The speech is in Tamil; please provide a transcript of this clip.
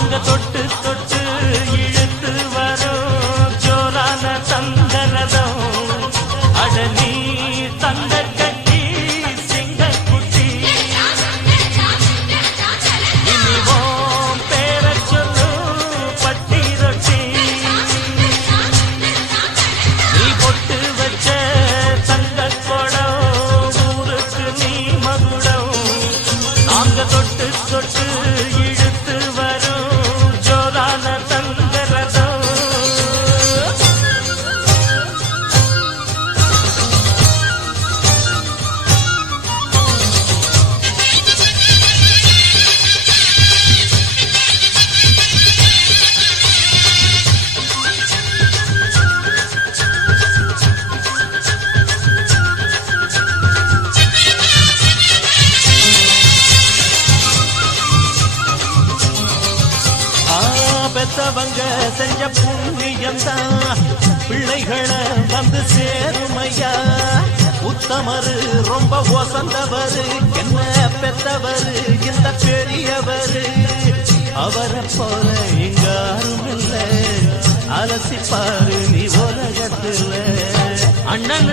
நாங்க தொட்டு தொட்டு இழுத்து வரோம் ஜோரான தங்கரதம் அடனி தங்க கட்டி சிங்க குட்டி இனிவோம் பேர சொல்லு பட்டி ரொட்டி நீ பொட்டு வச்ச தங்க கொடம் ஊருக்கு நீ மகுடம் நாங்க தொட்டு தொட்டு இழுத்து வரும் ஜோரான தங்கரதம் பெத்தவங்க செஞ்ச புண்ணியம்தான் பிள்ளைகளை வந்து சேருமையா உத்தமரு ரொம்ப ஒசந்தவரு என்ன பெத்தவரு இந்த பெரியவரு அவரை போல இங்காரும் இல்ல அலசிப்பாரு நீ உலகத்துல அண்ணன்